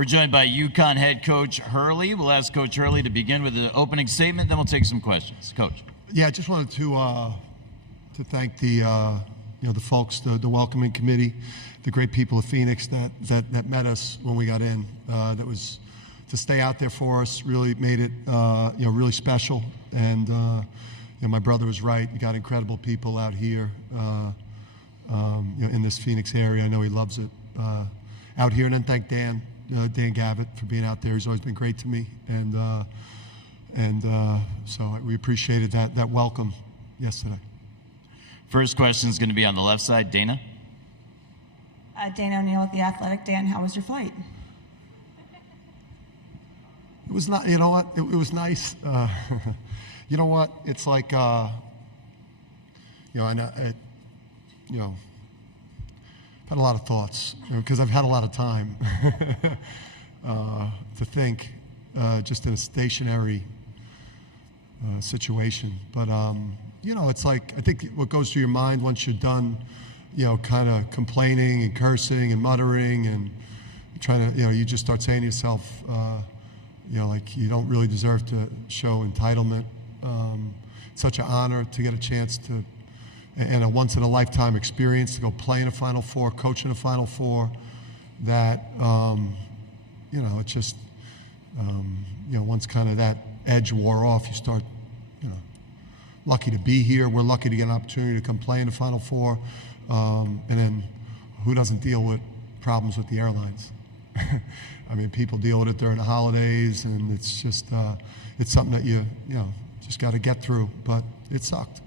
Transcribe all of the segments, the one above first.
We're joined by UConn head coach Hurley. We'll ask Coach Hurley to begin with the opening statement, then we'll take some questions. Coach. Yeah, I just wanted to thank the the folks, the welcoming committee, the great people of Phoenix that met us when we got in. That was to stay out there for us. Really made it really special. And my brother was right. You got incredible people out here in this Phoenix area. I know he loves it out here. And then thank Dan Gavitt for being out there. He's always been great to me. And so we appreciated that welcome yesterday. First question is going to be on the left side. Dana. Dana O'Neill with The Athletic. Dan, how was your flight? It was not, you know what, it was nice. You know what, it's like, I've had a lot of thoughts, because I've had a lot of time to think, just in a stationary situation. But, it's like, I think what goes through your mind once you're done, kind of complaining and cursing and muttering and trying to, you just start saying to yourself, like you don't really deserve to show entitlement. It's such an honor to get a chance to, and a once-in-a-lifetime experience to go play in a Final Four, coach in a Final Four, that, it's just, once kind of that edge wore off, you start, lucky to be here. We're lucky to get an opportunity to come play in the Final Four. And then who doesn't deal with problems with the airlines? I mean, people deal with it during the holidays, and it's just, it's something that you just got to get through, but it sucked.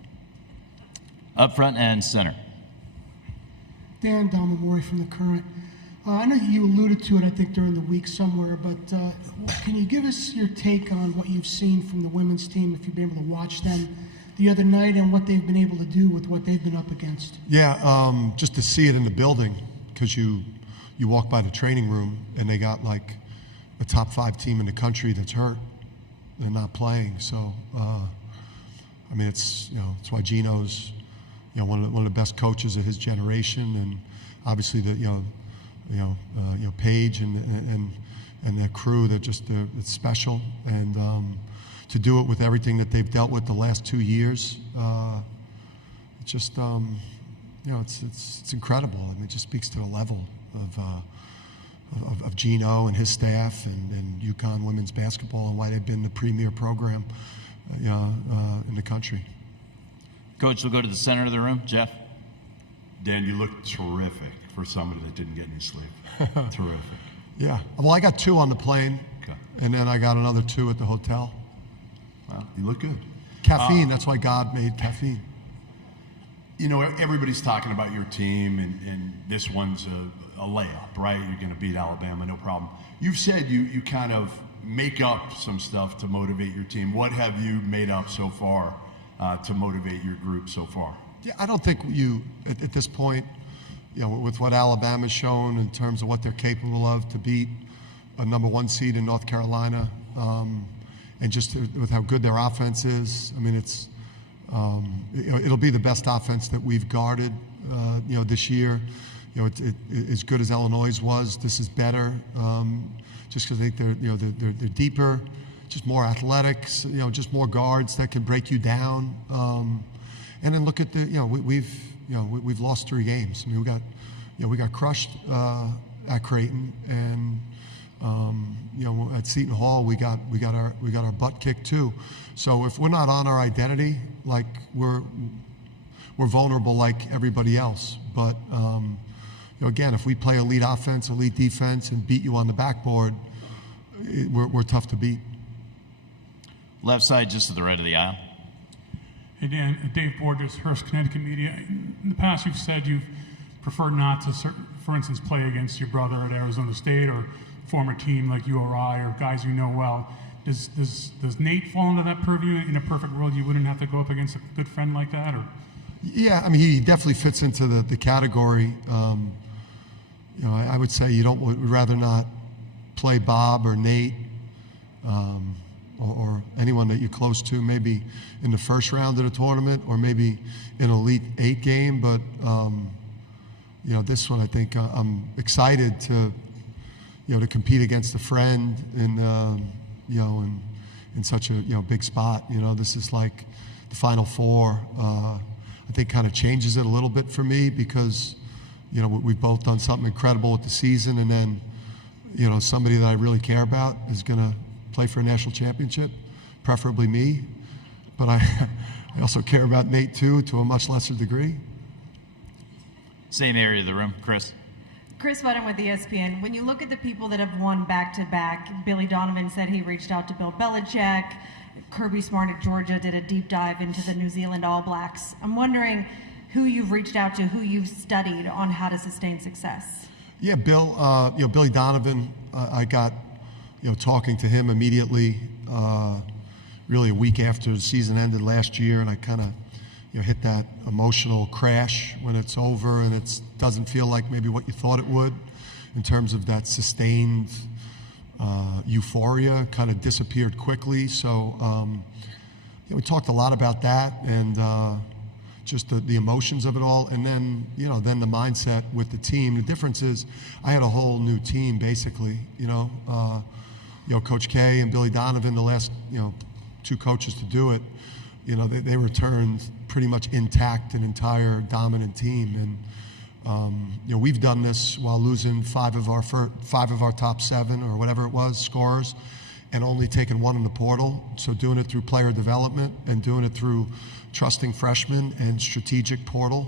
Up front and center. Dan Damamori from The Current. I know you alluded to it, I think, during the week somewhere, but can you give us your take on what you've seen from the women's team, if you've been able to watch them the other night, and what they've been able to do with what they've been up against? Yeah, just to see it in the building, because you walk by the training room and they got like a top 5 team in the country that's hurt and not playing. So, I mean, it's why Gino's one of the best coaches of his generation, and obviously the Paige and their crew. It's special, and to do it with everything that they've dealt with the last 2 years, it's just it's incredible. I mean, it just speaks to the level of Gino and his staff and UConn women's basketball, and why they've been the premier program in the country. Coach, we'll go to the center of the room. Jeff. Dan, you look terrific for somebody that didn't get any sleep. Terrific. Yeah. Well, I got 2 on the plane, okay, and then I got another 2 at the hotel. Wow, you look good. Caffeine, that's why God made caffeine. Everybody's talking about your team, and this one's a layup, right? You're going to beat Alabama, no problem. You've said you kind of make up some stuff to motivate your team. What have you made up so far to motivate your group so far? Yeah, I don't think at this point, with what Alabama's shown in terms of what they're capable of, to beat a number 1 seed in North Carolina, and just with how good their offense is. I mean, it'll be the best offense that we've guarded, this year. As good as Illinois was, this is better, just because I think they're deeper, just more athletic, just more guards that can break you down. And then look at we've lost 3 games. I mean, we got crushed at Creighton, and at Seton Hall we got our butt kicked too. So if we're not on our identity, like we're vulnerable like everybody else. But again, if we play elite offense, elite defense, and beat you on the backboard, we're tough to beat. Left side, just to the right of the aisle. Hey Dan, Dave Borges, Hearst, Connecticut Media. In the past, you've said you've preferred not to, for instance, play against your brother at Arizona State or form a team like URI or guys you know well. Does Nate fall into that purview? In a perfect world, you wouldn't have to go up against a good friend like that, or? Yeah, I mean, he definitely fits into the category. I would say would rather not play Bob or Nate. Or anyone that you're close to, maybe in the first round of the tournament, or maybe in an Elite 8 game. But this one, I think I'm excited to to compete against a friend in, in such a, big spot. This is like the Final Four. I think kind of changes it a little bit for me because, we've both done something incredible with the season, and then, somebody that I really care about is going to play for a national championship, preferably me. But I also care about Nate too, to a much lesser degree. Same area of the room, Chris. Chris Budden with ESPN. When you look at the people that have won back-to-back, Billy Donovan said he reached out to Bill Belichick. Kirby Smart at Georgia did a deep dive into the New Zealand All Blacks. I'm wondering who you've reached out to, who you've studied on how to sustain success. Yeah, Bill. Billy Donovan. I got, talking to him immediately. Really a week after the season ended last year, and I kind of, hit that emotional crash when it's over and it doesn't feel like maybe what you thought it would, in terms of that sustained euphoria kind of disappeared quickly. So we talked a lot about that and just the emotions of it all, and then then the mindset with the team. The difference is I had a whole new team basically. Coach K and Billy Donovan, the last two coaches to do it, they returned pretty much intact an entire dominant team, and we've done this while losing five of our top seven or whatever it was scorers, and only taking one in the portal. So doing it through player development and doing it through trusting freshmen and strategic portal.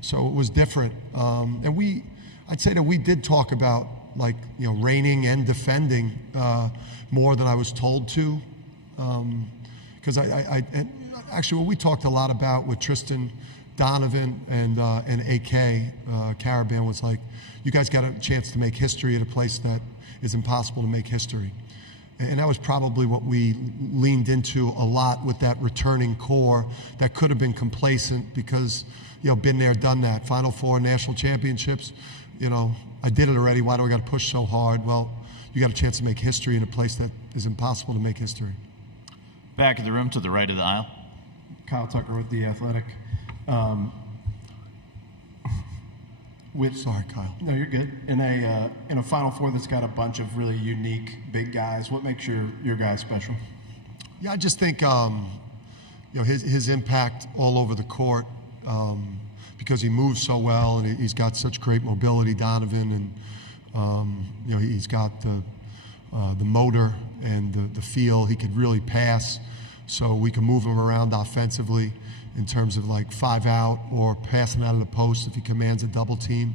So it was different, and I'd say that we did talk about reigning and defending more than I was told to. Because and actually what we talked a lot about with Tristan, Donovan, and AK Carabin was you guys got a chance to make history at a place that is impossible to make history. And that was probably what we leaned into a lot with that returning core that could have been complacent because, been there, done that. Final Four, national championships, I did it already. Why do I got to push so hard? Well, you got a chance to make history in a place that is impossible to make history. Back of the room to the right of the aisle. Kyle Tucker with The Athletic. Sorry, Kyle. No, you're good. In a Final Four that's got a bunch of really unique big guys, what makes your guys special? Yeah, I just think his impact all over the court, because he moves so well and he's got such great mobility, Donovan, and he's got the motor and the feel. He could really pass, so we can move him around offensively in terms of 5 out or passing out of the post if he commands a double team.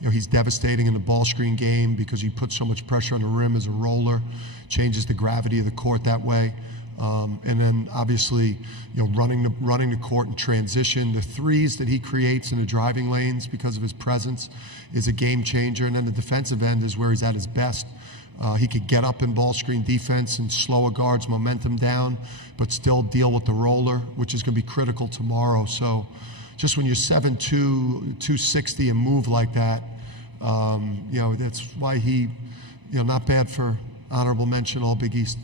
He's devastating in the ball screen game because he puts so much pressure on the rim as a roller, changes the gravity of the court that way. And then obviously, running the court in transition, the threes that he creates in the driving lanes because of his presence is a game changer. And then the defensive end is where he's at his best. He could get up in ball screen defense and slow a guard's momentum down, but still deal with the roller, which is going to be critical tomorrow. So just when you're 7'2", 260 and move like that, that's why he, not bad for honorable mention All Big East.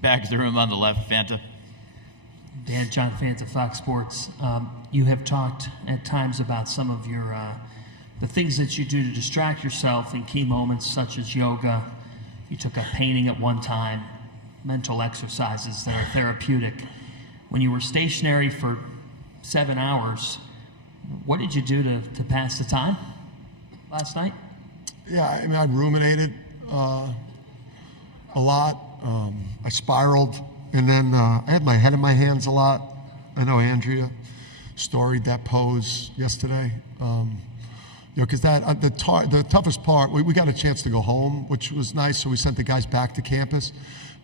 Back of the room on the left, Fanta. Dan, John Fanta, Fox Sports. You have talked at times about some of your the things that you do to distract yourself in key moments, such as yoga. You took up painting at one time, mental exercises that are therapeutic. When you were stationary for 7 hours, what did you do to pass the time last night? Yeah, I ruminated a lot. I spiraled, and then I had my head in my hands a lot. I know Andrea storied that pose yesterday. Because the toughest part, we got a chance to go home, which was nice. So we sent the guys back to campus,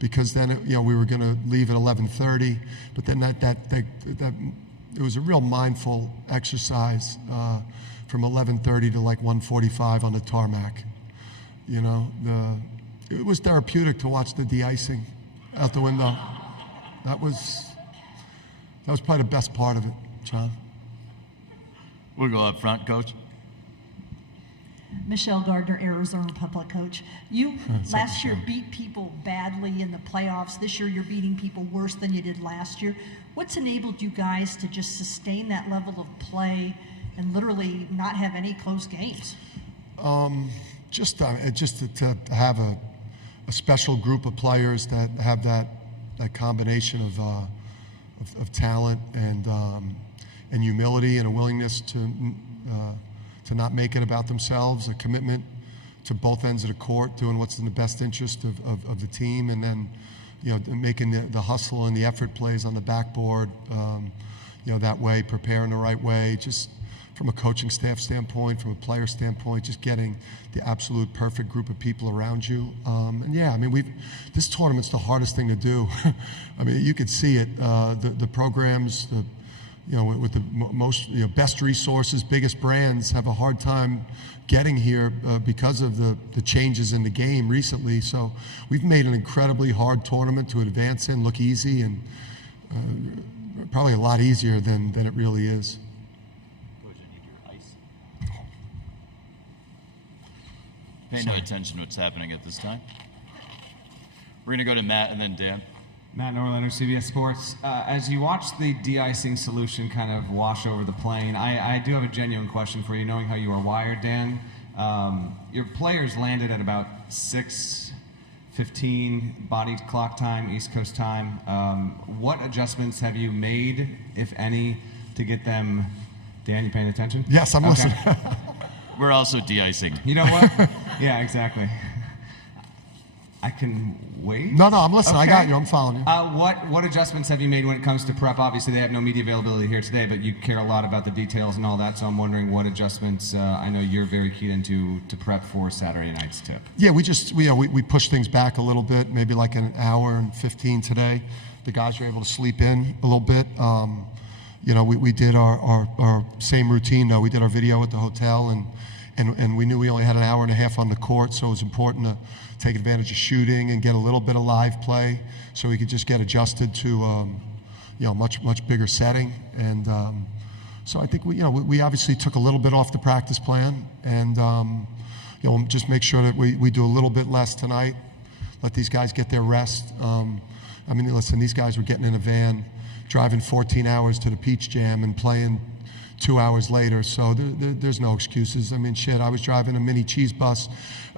because then we were going to leave at 11:30. But then that it was a real mindful exercise from 11:30 to 1:45 on the tarmac. It was therapeutic to watch the de-icing out the window. That was probably the best part of it, John. We'll go up front, Coach. Michelle Gardner, Arizona Public Coach. You last year beat people badly in the playoffs. This year you're beating people worse than you did last year. What's enabled you guys to just sustain that level of play and literally not have any close games? just to have a special group of players that have that combination of talent and humility and a willingness to not make it about themselves, a commitment to both ends of the court, doing what's in the best interest of the team, and then making the hustle and the effort plays on the backboard, that way, preparing the right way, just from a coaching staff standpoint, from a player standpoint, just getting the absolute perfect group of people around you. This tournament's the hardest thing to do. I mean, you could see it. The programs, with the most best resources, biggest brands have a hard time getting here because of the changes in the game recently. So we've made an incredibly hard tournament to advance in, look easy, and probably a lot easier than it really is. Pay no attention to what's happening at this time. We're going to go to Matt and then Dan. Matt Norlander, CBS Sports. As you watch the de-icing solution kind of wash over the plane, I do have a genuine question for you, knowing how you are wired, Dan. Your players landed at about 6:15 body clock time, East Coast time. What adjustments have you made, if any, to get them? Dan, you paying attention? Yes, I'm listening. We're also de-icing. You know what? Yeah, exactly. I can wait? No, I'm listening. Okay. I got you. I'm following you. What adjustments have you made when it comes to prep? Obviously, they have no media availability here today, but you care a lot about the details and all that, so I'm wondering what adjustments I know you're very keen into to prep for Saturday night's tip. Yeah, we pushed things back a little bit, maybe like an hour and 15 today. The guys were able to sleep in a little bit. We did our same routine, though. We did our video at the hotel, and we knew we only had an hour and a half on the court, so it was important to take advantage of shooting and get a little bit of live play so we could just get adjusted to much bigger setting. And so I think we obviously took a little bit off the practice plan, and just make sure that we do a little bit less tonight, let these guys get their rest. Listen, these guys were getting in a van, driving 14 hours to the Peach Jam and playing 2 hours later, so there's no excuses. I mean, I was driving a mini cheese bus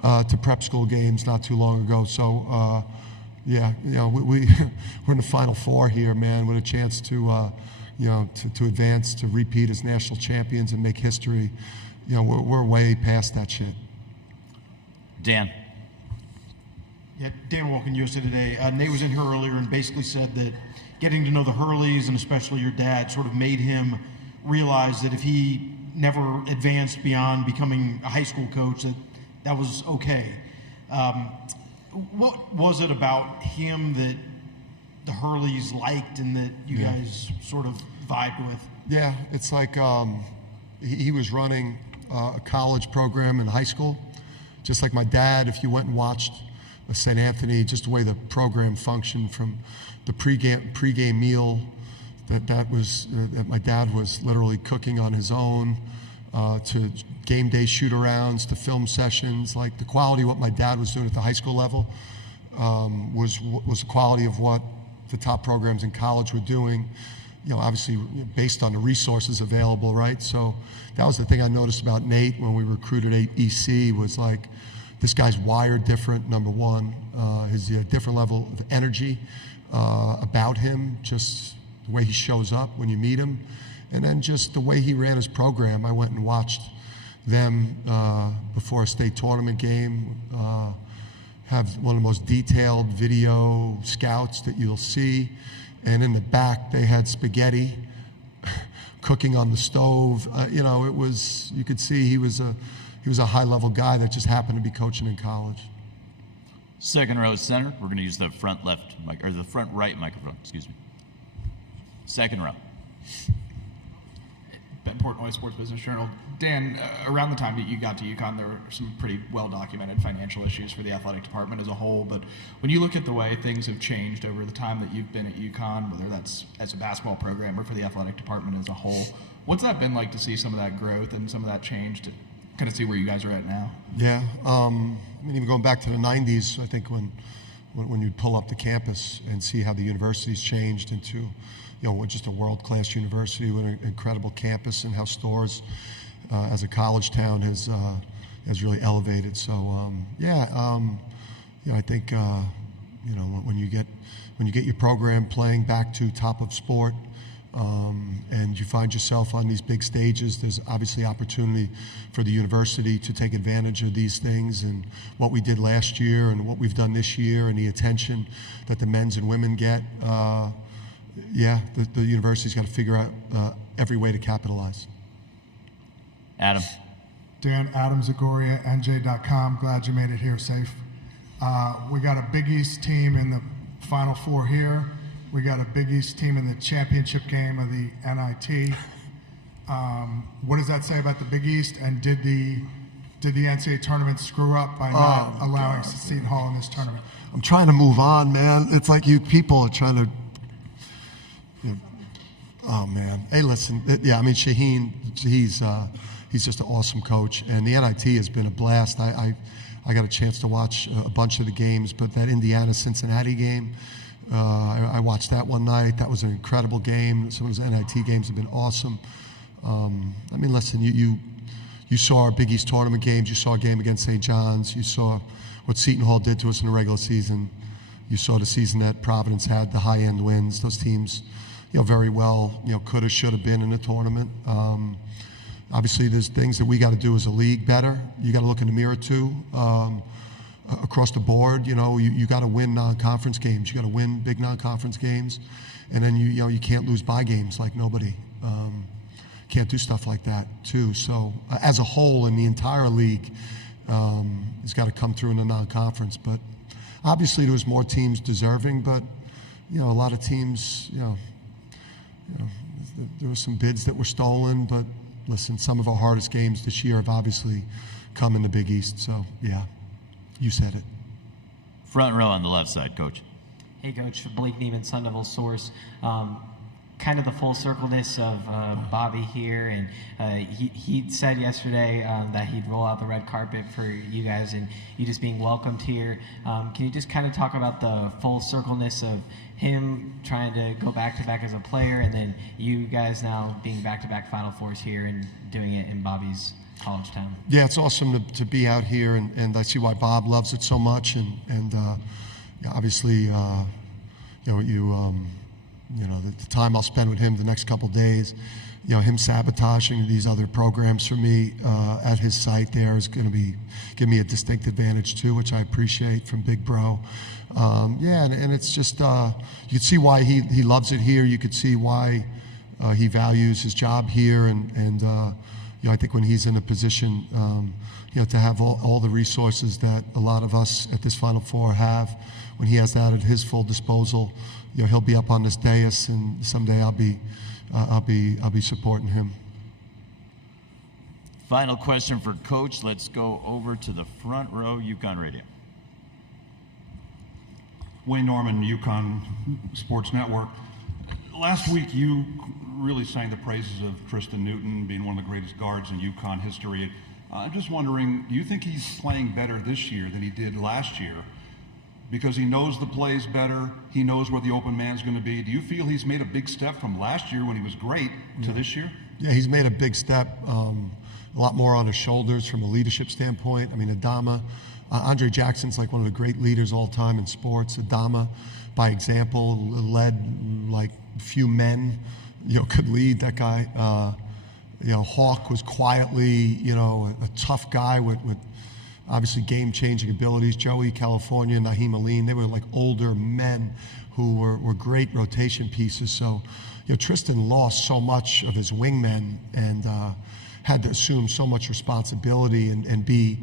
to prep school games not too long ago. So, we're in the Final Four here, man, with a chance to advance, to repeat as national champions and make history. We're way past that shit. Dan. Yeah, Dan Wolken, USA Today. Nate was in here earlier and basically said that getting to know the Hurleys and especially your dad sort of made him realize that if he never advanced beyond becoming a high school coach, that was okay. What was it about him that the Hurleys liked and that you guys sort of vibed with? Yeah, it's like he was running a college program in high school, just like my dad. If you went and watched St. Anthony, just the way the program functioned, from the pregame meal that my dad was literally cooking on his own, to game day shoot-arounds, to film sessions. Like, the quality of what my dad was doing at the high school level was the quality of what the top programs in college were doing, obviously based on the resources available, right? So that was the thing I noticed about Nate when we recruited EC, was like, this guy's wired different, number one. His different level of energy about him, just the way he shows up when you meet him, and then just the way he ran his program. I went and watched them before a state tournament game, have one of the most detailed video scouts that you'll see, and in the back they had spaghetti cooking on the stove. It was, you could see he was a high-level guy that just happened to be coaching in college. Second row center. We're going to use the front left mic, or the front right microphone. Excuse me. Second row. Ben Portnoy, Sports Business Journal. Dan, around the time that you got to UConn, there were some pretty well-documented financial issues for the athletic department as a whole. But when you look at the way things have changed over the time that you've been at UConn, whether that's as a basketball program or for the athletic department as a whole, what's that been like to see some of that growth and some of that change to kind of see where you guys are at now? Yeah, even going back to the 90s, I think when you'd pull up the campus and see how the university's changed into, just a world-class university with an incredible campus, and how Storrs, as a college town, has has really elevated. So I think when you get your program playing back to top of sport, and you find yourself on these big stages, there's obviously opportunity for the university to take advantage of these things, and what we did last year and what we've done this year and the attention that the men's and women get. The university's got to figure out every way to capitalize. Adam. Dan, Adam Zagoria, NJ.com. Glad you made it here safe. We got a Big East team in the Final Four here. We got a Big East team in the championship game of the NIT. What does that say about the Big East? And did the NCAA tournament screw up by not allowing Seton Hall in this tournament? I'm trying to move on, man. It's like you people are trying to. Oh man. Hey, listen. Shaheen, he's just an awesome coach, and the NIT has been a blast. I got a chance to watch a bunch of the games, but that Indiana-Cincinnati game, I watched that one night. That was an incredible game. Some of those NIT games have been awesome. Listen, you saw our Big East tournament games. You saw a game against St. John's. You saw what Seton Hall did to us in the regular season. You saw the season that Providence had, the high-end wins. Those teams, very well, could have, should have been in the tournament. Obviously, there's things that we got to do as a league better. You got to look in the mirror too. Across the board, you got to win non-conference games. You got to win big non-conference games, and then you can't lose bye games like nobody. Can't do stuff like that too. So as a whole, in the entire league, it's got to come through in the non-conference. But obviously, there was more teams deserving. But a lot of teams, there were some bids that were stolen. But listen, some of our hardest games this year have obviously come in the Big East. So yeah. You said it. Front row on the left side, Coach. Hey, Coach. Blake Neiman, Sun Devil Source. Kind of the full circleness of Bobby here, and he said yesterday that he'd roll out the red carpet for you guys, and you just being welcomed here. Can you just kind of talk about the full circleness of him trying to go back-to-back as a player, and then you guys now being back-to-back Final Fours here and doing it in Bobby's college town? Yeah, it's awesome to be out here, and I see why Bob loves it so much, and obviously, the time I'll spend with him the next couple days, him sabotaging these other programs for me at his site there is going to give me a distinct advantage too, which I appreciate from Big Bro. And it's just you could see why he loves it here. You could see why he values his job here, and I think when he's in a position, to have all the resources that a lot of us at this Final Four have, when he has that at his full disposal, he'll be up on this dais, and someday I'll be supporting him. Final question for Coach. Let's go over to the front row, UConn Radio. Wayne Norman, UConn Sports Network. Last week, you really sang the praises of Tristan Newton being one of the greatest guards in UConn history. I'm just wondering, do you think he's playing better this year than he did last year? Because he knows the plays better, he knows where the open man's going to be. Do you feel he's made a big step from last year when he was great to this year? Yeah, he's made a big step, a lot more on his shoulders from a leadership standpoint. Adama, Andre Jackson's like one of the great leaders all time in sports. Adama, by example, led like few men, could lead. That guy. Hawk was quietly, a tough guy with obviously game-changing abilities. Joey California, Naheem Aline, they were like older men who were great rotation pieces. So, Tristan lost so much of his wingmen and had to assume so much responsibility and be,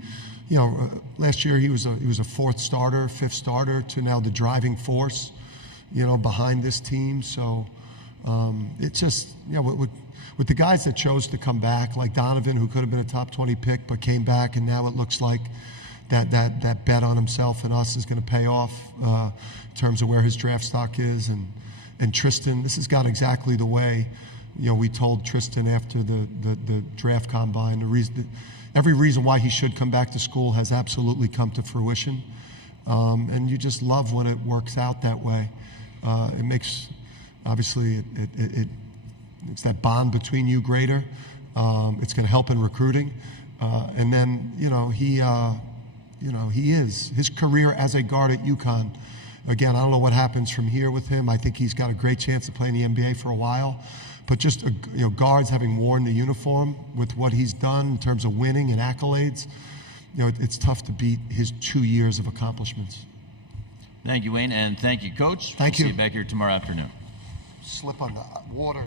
last year he was a fourth starter, fifth starter to now the driving force, behind this team. So it's just, with the guys that chose to come back, like Donovan, who could have been a top 20 pick but came back, and now it looks like that bet on himself and us is going to pay off in terms of where his draft stock is. And Tristan, this has got exactly the way we told Tristan after the draft combine. Every reason why he should come back to school has absolutely come to fruition, and you just love when it works out that way. It makes, obviously, it's that bond between you greater. It's going to help in recruiting. And then, he is. His career as a guard at UConn, again, I don't know what happens from here with him. I think he's got a great chance to play in the NBA for a while. But just, guards having worn the uniform with what he's done in terms of winning and accolades, it's tough to beat his 2 years of accomplishments. Thank you, Wayne, and thank you, Coach. Thank we'll you. See you back here tomorrow afternoon. Slip on the waters.